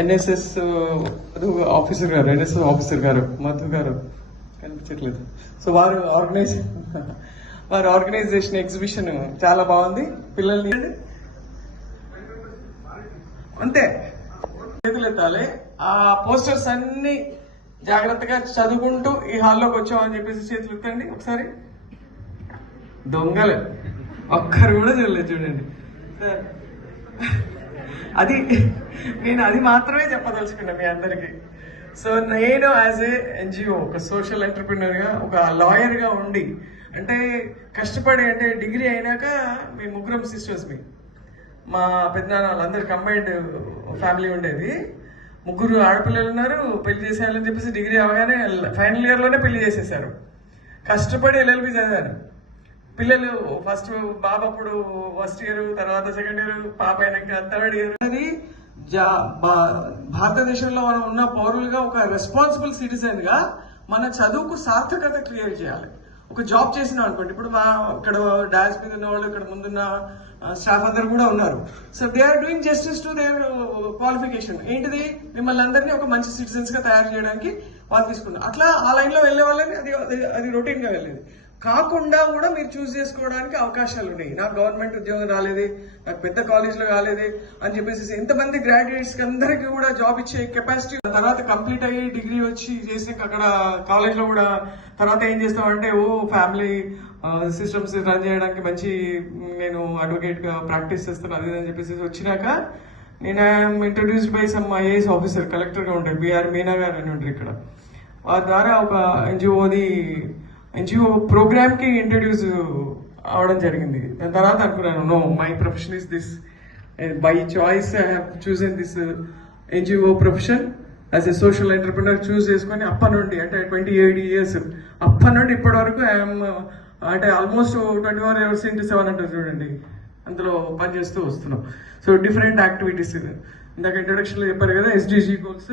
NSS officer గారు, NSS officer గారు మధు గారు కనిపించట్లేదు. సో వారు ఆర్గనైజ్ చేసిన ఎగ్జిబిషన్ చాలా బాగుంది. పిల్లల్ని అంతే చేతులు ఎత్తాలి. ఆ పోస్టర్స్ అన్ని జాగ్రత్తగా చదువుకుంటూ ఈ హాల్లోకి వచ్చామని చెప్పేసి చేతులు ఎత్తండి ఒకసారి. దొంగలు ఒక్కరు కూడా చూడలేదు చూడండి. నేను అది మాత్రమే చెప్పదలుచుకున్నా మీ అందరికి. సో నేను యాజ్ ఏ ఎన్జిఓ, ఒక సోషల్ ఎంటర్ప్రినర్ గా, ఒక లాయర్ గా ఉండి, అంటే కష్టపడి, అంటే డిగ్రీ అయినాక మీ ముగ్గురం సిస్టర్స్, మా పెద్దనాన్న వాళ్ళందరూ కంబైన్డ్ ఫ్యామిలీ ఉండేది. ముగ్గురు ఆడపిల్లలు ఉన్నారు. పెళ్లి చేసేయాలని చెప్పేసి డిగ్రీ అవగానే ఫైనల్ ఇయర్ లోనే పెళ్లి చేసేసారు. కష్టపడి ఎల్ఎల్బి చదివాను. పిల్లలు ఫస్ట్ బాబు అప్పుడు ఫస్ట్ ఇయర్, తర్వాత సెకండ్ ఇయర్, పాప అయినాక థర్డ్ ఇయర్. అది భారతదేశంలో మనం ఉన్న పౌరులుగా ఒక రెస్పాన్సిబుల్ సిటిజన్ గా మన చదువుకు సార్థకత క్రియేట్ చేయాలి. ఒక జాబ్ చేసినాం అనుకోండి, ఇప్పుడు మా ఇక్కడ డాన్స్ మీద ఉన్న వాళ్ళు, ఇక్కడ ముందున్న స్టాఫ్ అందరు కూడా ఉన్నారు. So they are doing justice to their qualification. ఏంటిది, మిమ్మల్ని అందరినీ ఒక మంచి సిటిజన్స్ గా తయారు చేయడానికి వాళ్ళు తీసుకున్నారు. అట్లా ఆ లైన్ లో వెళ్లే వాళ్ళని అది రొటీన్ గా వెళ్ళేది కాకుండా కూడా మీరు చూస్ చేసుకోవడానికి అవకాశాలు ఉన్నాయి. నాకు గవర్నమెంట్ ఉద్యోగం రాలేదు, నాకు పెద్ద కాలేజ్లో కాలేదు అని చెప్పేసి ఎంతమంది గ్రాడ్యుయేట్స్ అందరికీ కూడా జాబ్ ఇచ్చే కెపాసిటీ. తర్వాత కంప్లీట్ అయ్యి డిగ్రీ వచ్చి చేసాక అక్కడ కాలేజ్లో కూడా తర్వాత ఏం చేస్తామంటే, ఫ్యామిలీ సిస్టమ్స్ రన్ చేయడానికి మంచి నేను అడ్వకేట్ గా ప్రాక్టీస్ చేస్తాను అది అని చెప్పేసి వచ్చినాక నేను I'm introduced by some IAS officer, collector గా ఉంటారు, బిఆర్ మీనా గారు అని ఉంటారు ఇక్కడ. వారి ద్వారా ఒక ఎన్జిఓ ప్రోగ్రామ్ కి ఇంట్రడ్యూస్ అవడం జరిగింది. దాని తర్వాత అనుకున్నాను, no, my profession is this. By choice I have chosen this NGO profession as a social entrepreneur choose చేసుకొని అప్పటి నుండి, అంటే 28 years అప్పటి నుండి ఇప్పటి వరకు ఐఎమ్, అంటే ఆల్మోస్ట్ 21 hours into 7 అంటారు చూడండి, అందులో పనిచేస్తూ వస్తున్నాం. సో డిఫరెంట్ యాక్టివిటీస్ ఇందాక ఇంట్రొడక్షన్ లో చెప్పారు కదా, ఎస్డిజి గోల్స్.